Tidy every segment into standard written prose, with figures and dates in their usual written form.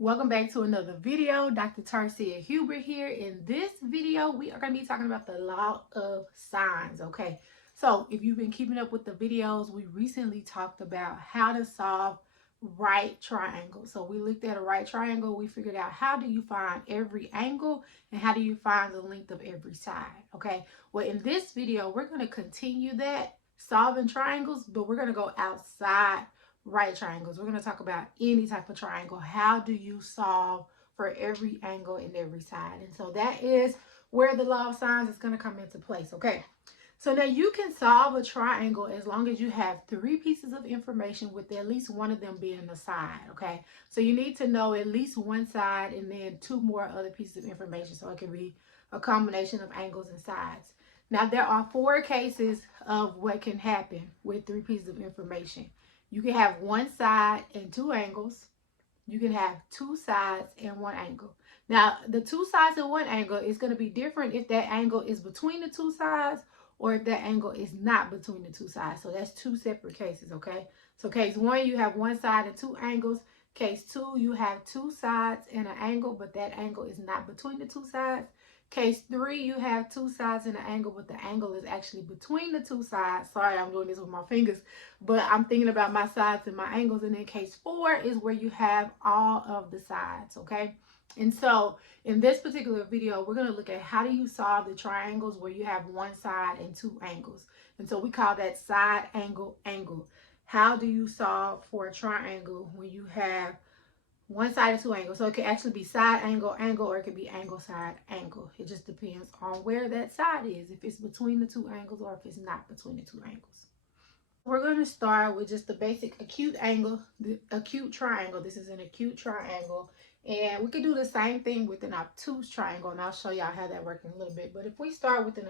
Welcome back to another video. Dr. Tarcia Huber here. In this video, we are going to be talking about the law of sines. Okay, so if you've been keeping up with the videos, we recently talked about how to solve right triangles. So we looked at a right triangle. We figured out how do you find every angle and how do you find the length of every side. Okay, well, in this video, we're going to continue that solving triangles, but we're going to go outside right triangles. We're going to talk about any type of triangle. How do you solve for every angle and every side? And so that is where the law of sines is going to come into place. Okay. So now you can solve a triangle as long as you have 3 pieces of information with at least one of them being the side. Okay. So you need to know at least one side and then 2 more other pieces of information. So it can be a combination of angles and sides. Now there are 4 cases of what can happen with 3 pieces of information. You can have one side and 2 angles. You can have 2 sides and 1 angle. Now, the 2 sides and 1 angle is going to be different if that angle is between the 2 sides or if that angle is not between the 2 sides. So that's 2 separate cases, okay? So case 1, you have 1 side and 2 angles. Case 2, you have 2 sides and an angle, but that angle is not between the 2 sides. Case 3, you have 2 sides and an angle, but the angle is actually between the 2 sides. Sorry, I'm doing this with my fingers, but I'm thinking about my sides and my angles. And then case 4 is where you have all of the sides, okay? And so in this particular video, we're going to look at how do you solve the triangles where you have 1 side and 2 angles. And so we call that side angle angle. How do you solve for a triangle when you have 1 side and 2 angles? So it can actually be side angle angle, or it could be angle side angle. It just depends on where that side is, if it's between the 2 angles or if it's not between the 2 angles. We're going to start with just the basic acute angle, the acute triangle. This is an acute triangle. And we could do the same thing with an obtuse triangle, and I'll show y'all how that works in a little bit. But if we start with an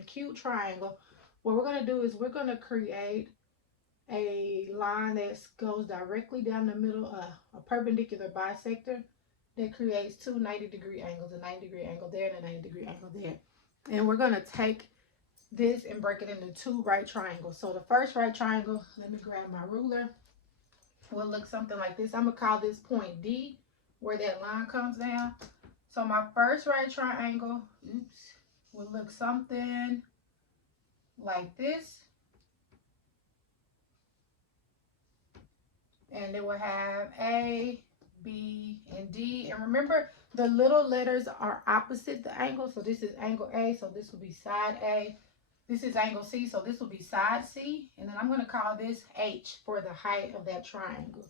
acute triangle, what we're going to do is we're going to create a line that goes directly down the middle, a perpendicular bisector that creates 2 90-degree angles, a 90-degree angle there and a 90-degree angle there. And we're going to take this and break it into 2 right triangles. So the first right triangle, let me grab my ruler, will look something like this. I'm going to call this point D, where that line comes down. So my first right triangle, will look something like this. And it will have A, B, and D. And remember, the little letters are opposite the angle. So this is angle A, so this will be side A. This is angle C, so this will be side C. And then I'm going to call this H for the height of that triangle.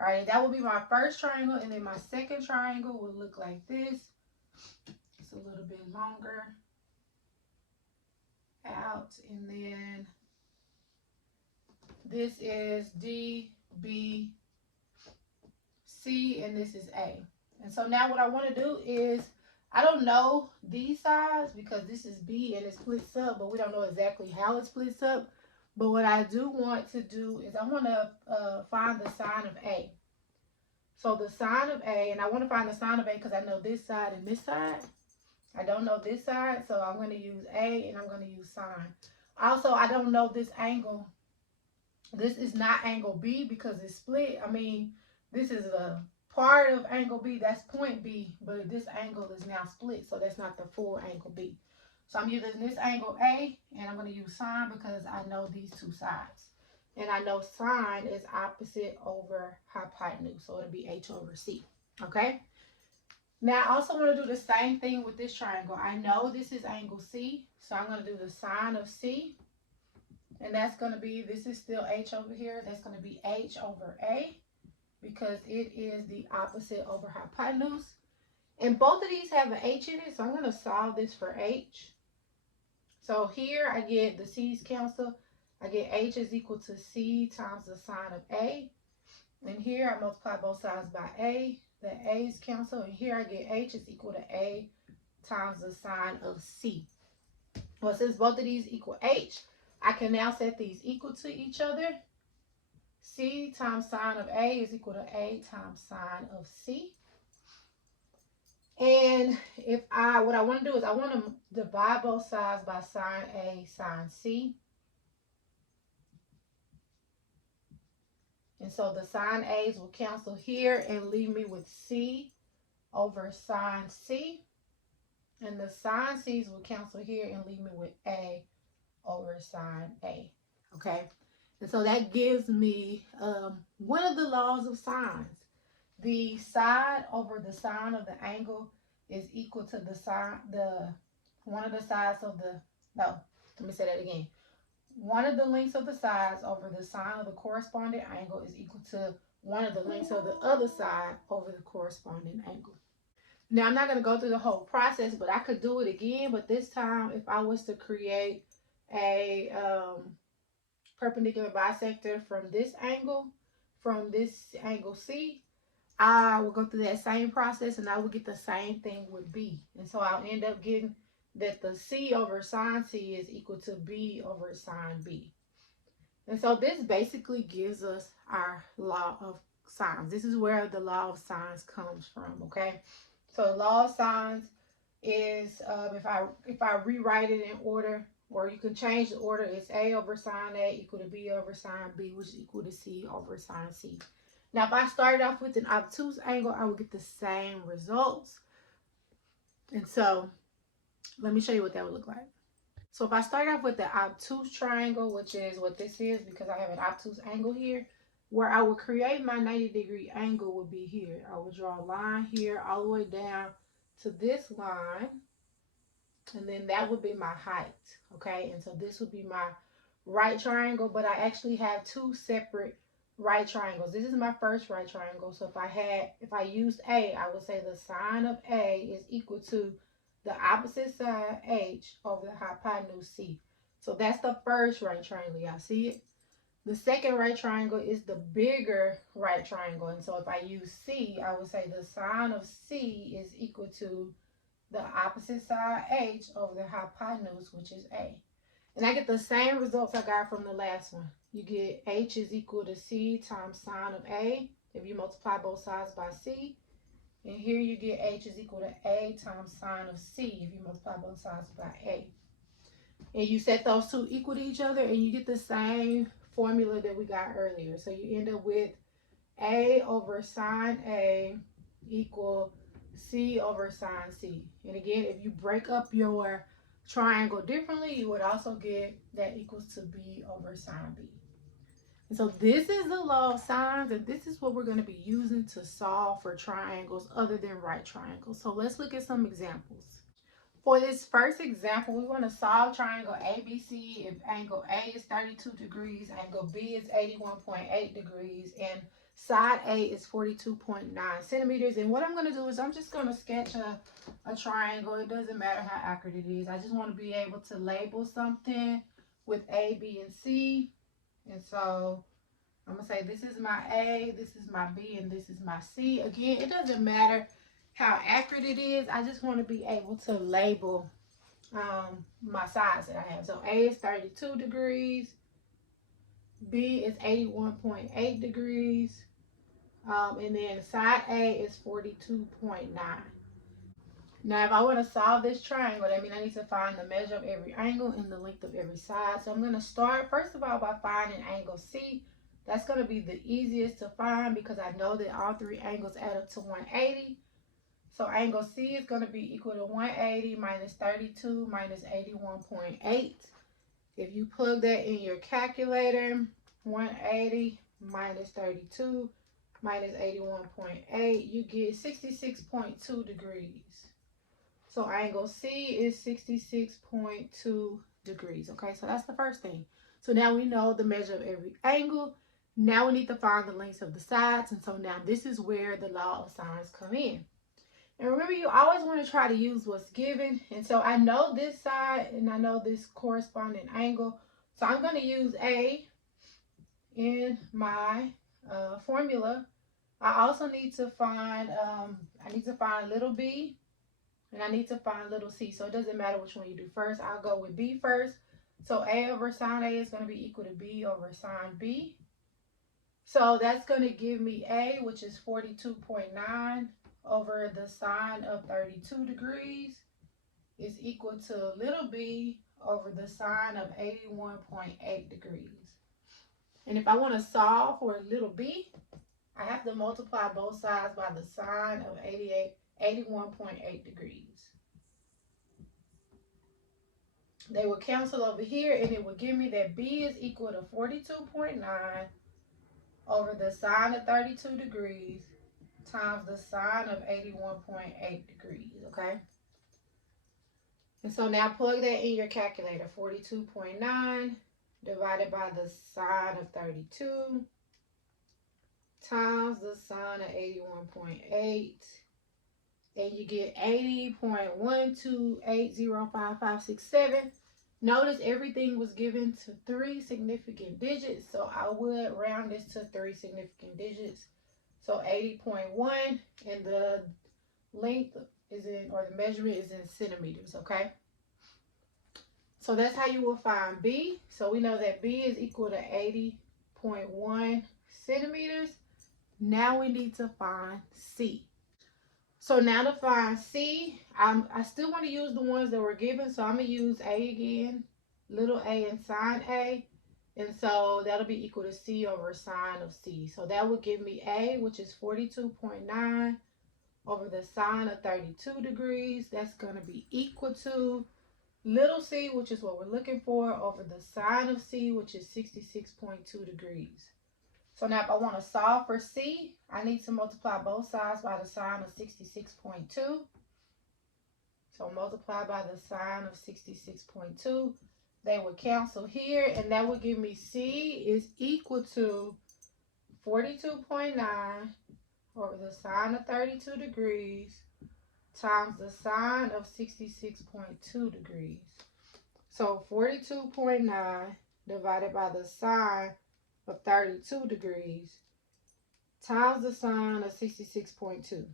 All right, that will be my first triangle. And then my second triangle will look like this. It's a little bit longer out. And then this is D, B, C, and this is A. And so now what I want to do is, I don't know these sides because this is B and it splits up, but we don't know exactly how it splits up. But what I do want to do is I want to find the sine of A. So the sine of A, and I want to find the sine of A because I know this side and this side. I don't know this side, so I'm going to use A and I'm going to use sine. Also, I don't know this angle. This is not angle B because it's split. I mean, this is a part of angle B, that's point B, but this angle is now split, so that's not the full angle B. So I'm using this angle A, and I'm going to use sine because I know these 2 sides. And I know sine is opposite over hypotenuse, so it'll be H over C, okay? Now, I also want to do the same thing with this triangle. I know this is angle C, so I'm going to do the sine of C. And that's going to be, this is still H over here, that's going to be H over A, because it is the opposite over hypotenuse. And both of these have an H in it, so I'm going to solve this for H. So here I get the C's cancel. I get H is equal to C times the sine of A. And here I multiply both sides by A. The A's cancel. And here I get H is equal to A times the sine of C. Well, since both of these equal H, I can now set these equal to each other. C times sine of A is equal to A times sine of C. And what I want to do is I want to divide both sides by sine A, sine C. And so the sine A's will cancel here and leave me with C over sine C. And the sine C's will cancel here and leave me with A over sine A. Okay? And so that gives me one of the laws of sines. The side over the sine of the angle is equal to the sine, one of the sides of the, no, let me say that again. One of the lengths of the sides over the sine of the corresponding angle is equal to one of the lengths of the other side over the corresponding angle. Now, I'm not going to go through the whole process, but I could do it again. But this time, if I was to create a perpendicular bisector from this angle C, I will go through that same process and I will get the same thing with B. And so I'll end up getting that the C over sine C is equal to B over sine B. And so this basically gives us our law of sines. This is where the law of sines comes from, okay? So the law of sines is, if I rewrite it in order, or you can change the order, it's A over sine A equal to B over sine B, which is equal to C over sine C. Now, if I started off with an obtuse angle, I would get the same results. And so let me show you what that would look like. So if I start off with the obtuse triangle, which is what this is because I have an obtuse angle here, where I would create my 90-degree angle would be here. I would draw a line here all the way down to this line, and then that would be my height, okay? And so this would be my right triangle, but I actually have two separate right triangles. This is my first right triangle. So if I used A, I would say the sine of A is equal to the opposite side H over the hypotenuse C. So that's the first right triangle. Y'all see it? The second right triangle is the bigger right triangle. And so if I use C, I would say the sine of C is equal to the opposite side H over the hypotenuse, which is A. And I get the same results I got from the last one. You get H is equal to C times sine of A if you multiply both sides by C. And here you get H is equal to A times sine of C if you multiply both sides by A. And you set those two equal to each other and you get the same formula that we got earlier. So you end up with A over sine A equal C over sine C. And again, if you break up your triangle differently, you would also get that equals to B over sine B. And so this is the law of sines, and this is what we're going to be using to solve for triangles other than right triangles. So let's look at some examples. For this first example, we want to solve triangle ABC if angle A is 32 degrees, angle B is 81.8 degrees, and side A is 42.9 centimeters. And what I'm going to do is I'm just going to sketch a triangle. It doesn't matter how accurate it is. I just want to be able to label something with A, B, and C. And so I'm going to say this is my A, this is my B, and this is my C. Again, it doesn't matter how accurate it is. I just want to be able to label my sides that I have. So A is 32 degrees, B is 81.8 degrees, and then side A is 42.9. Now, if I want to solve this triangle, that means I need to find the measure of every angle and the length of every side. So I'm going to start, first of all, by finding angle C. That's going to be the easiest to find because I know that all three angles add up to 180. So angle C is going to be equal to 180 minus 32 minus 81.8. If you plug that in your calculator, 180 minus 32 minus 81.8, you get 66.2 degrees. So angle C is 66.2 degrees. Okay, so that's the first thing. So now we know the measure of every angle. Now we need to find the lengths of the sides. And so now this is where the law of sines come in. And remember, you always want to try to use what's given. And so I know this side and I know this corresponding angle. So I'm going to use A in my formula. I also need to find, little b, and I need to find little c. So it doesn't matter which one you do first. I'll go with b first. So A over sine A is going to be equal to B over sine B. So that's going to give me A, which is 42.9 over the sine of 32 degrees is equal to little b over the sine of 81.8 degrees. And if I want to solve for little b, I have to multiply both sides by the sine of 81.8 degrees. They will cancel over here, and it will give me that b is equal to 42.9 over the sine of 32 degrees times the sine of 81.8 degrees, okay? And so now plug that in your calculator. 42.9 divided by the sine of 32 times the sine of 81.8, and you get 80.12805567. Notice everything was given to 3 significant digits, so I would round this to 3 significant digits. So 80.1, and the length is in, or the measurement is in centimeters, okay? So that's how you will find B. So we know that B is equal to 80.1 centimeters. Now we need to find C. So now to find C, I still want to use the ones that were given. So I'm going to use A again, little a and sine A. And so that'll be equal to C over sine of C. So that would give me A, which is 42.9 over the sine of 32 degrees. That's going to be equal to little c, which is what we're looking for, over the sine of c, which is 66.2 degrees. So now if I want to solve for c, I need to multiply both sides by the sine of 66.2. So multiply by the sine of 66.2. They would cancel here, and that would give me c is equal to 42.9 over the sine of 32 degrees times the sine of 66.2 degrees. So 42.9 divided by the sine of 32 degrees times the sine of 66.2.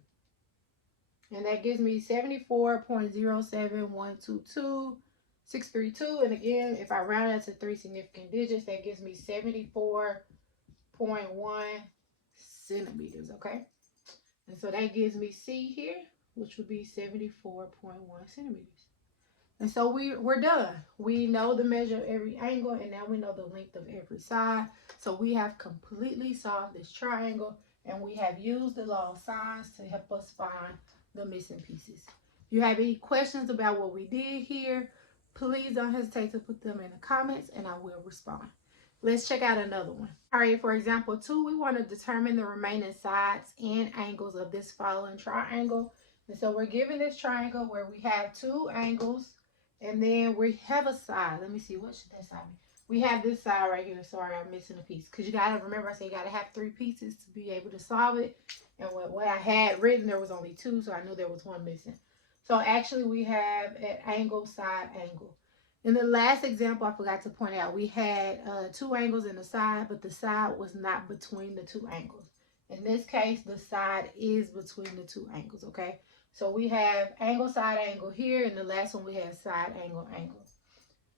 And that gives me 74.07122,632. And again, if I round that to 3 significant digits, that gives me 74.1 centimeters, okay? And so that gives me C here, which would be 74.1 centimeters. And so we're done. We know the measure of every angle, and now we know the length of every side. So we have completely solved this triangle, and we have used the law of sines to help us find the missing pieces. If you have any questions about what we did here, please don't hesitate to put them in the comments, and I will respond. Let's check out another one. All right, for example 2, we want to determine the remaining sides and angles of this following triangle. And so we're given this triangle where we have 2 angles, and then we have a side. Let me see, what should that side be? We have this side right here. Sorry, I'm missing a piece. Because you got to remember, I said you got to have 3 pieces to be able to solve it. And what I had written, there was only 2, so I knew there was one missing. So actually, we have an angle, side, angle. In the last example, I forgot to point out, we had 2 angles in the side, but the side was not between the 2 angles. In this case, the side is between the 2 angles, okay? So we have angle, side, angle here, and the last one we have side, angle, angle.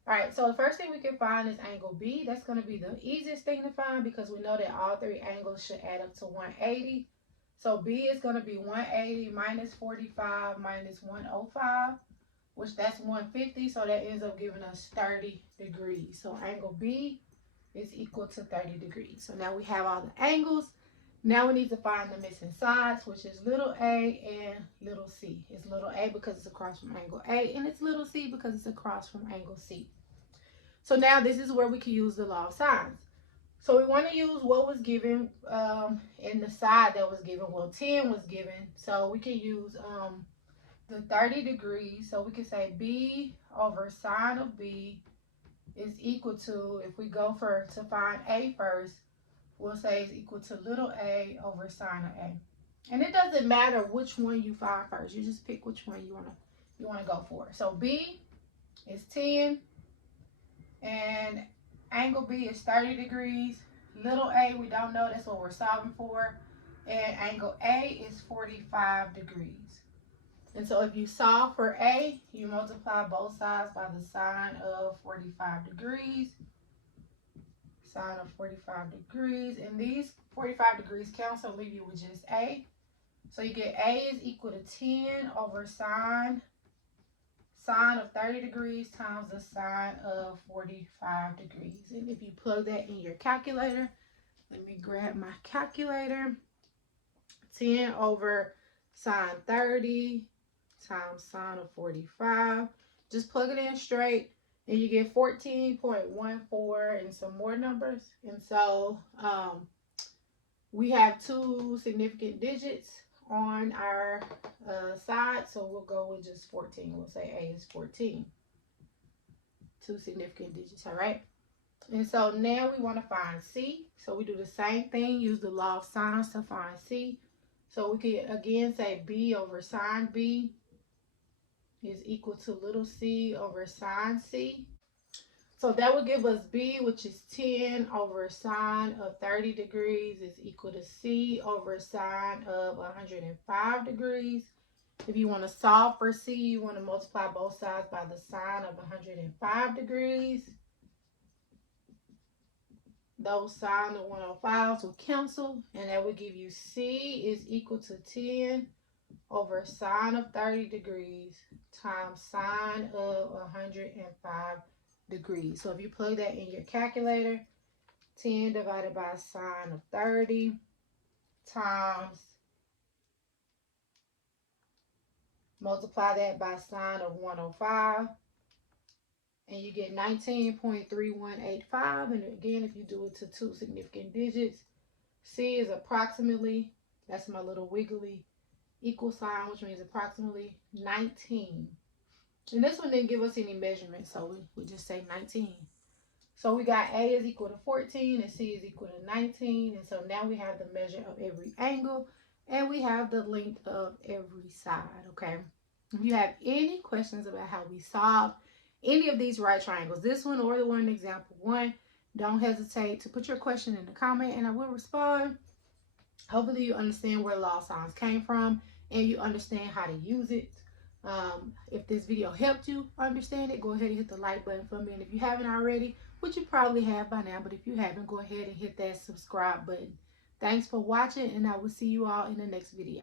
All right, so the first thing we can find is angle B. That's going to be the easiest thing to find because we know that all 3 angles should add up to 180. So B is going to be 180 minus 45 minus 105. Which that's 150, so that ends up giving us 30 degrees. So angle B is equal to 30 degrees. So now we have all the angles. Now we need to find the missing sides, which is little a and little c. It's little a because it's across from angle A, and it's little c because it's across from angle C. So now this is where we can use the law of sines. So we want to use what was given in the side that was given. Well, 10 was given, so we can use the 30 degrees. So we can say B over sine of B is equal to, if we go to find A first, we'll say it's equal to little a over sine of A. And it doesn't matter which one you find first. You just pick which one you want to go for. So B is 10 and angle B is 30 degrees. Little a, we don't know, that's what we're solving for. And angle A is 45 degrees. And so if you solve for A, you multiply both sides by the sine of 45 degrees. Sine of 45 degrees. And these 45 degrees cancel, leave you with just A. So you get A is equal to 10 over sine sine of 30 degrees times the sine of 45 degrees. And if you plug that in your calculator, let me grab my calculator. 10 over sine 30 times sine of 45. Just plug it in straight and you get 14.14 and some more numbers. And so we have two significant digits on our side, so we'll go with just 14. We'll say A is 14. Two significant digits, all right? And so now we want to find C. So we do the same thing, use the law of sines to find C. So we could again say B over sine B is equal to little c over sine C. So that would give us B, which is 10 over sine of 30 degrees is equal to C over sine of 105 degrees. If you want to solve for C, you want to multiply both sides by the sine of 105 degrees. Those sine of 105s will cancel, and that would give you C is equal to 10 over sine of 30 degrees times sine of 105 degrees. So if you plug that in your calculator, 10 divided by sine of 30 times, multiply that by sine of 105, and you get 19.3185. And again, if you do it to two significant digits, C is approximately, that's my little wiggly equal sign, which means approximately 19. And this one didn't give us any measurement, so we just say 19. So we got A is equal to 14 and C is equal to 19. And so now we have the measure of every angle and we have the length of every side, okay? If you have any questions about how we solve any of these right triangles, this one or the one in example 1, don't hesitate to put your question in the comment and I will respond. Hopefully you understand where law of sines came from and you understand how to use it. If this video helped you understand it, go ahead and hit the like button for me. And if you haven't already, which you probably have by now, but if you haven't, go ahead and hit that subscribe button. Thanks for watching, and I will see you all in the next video.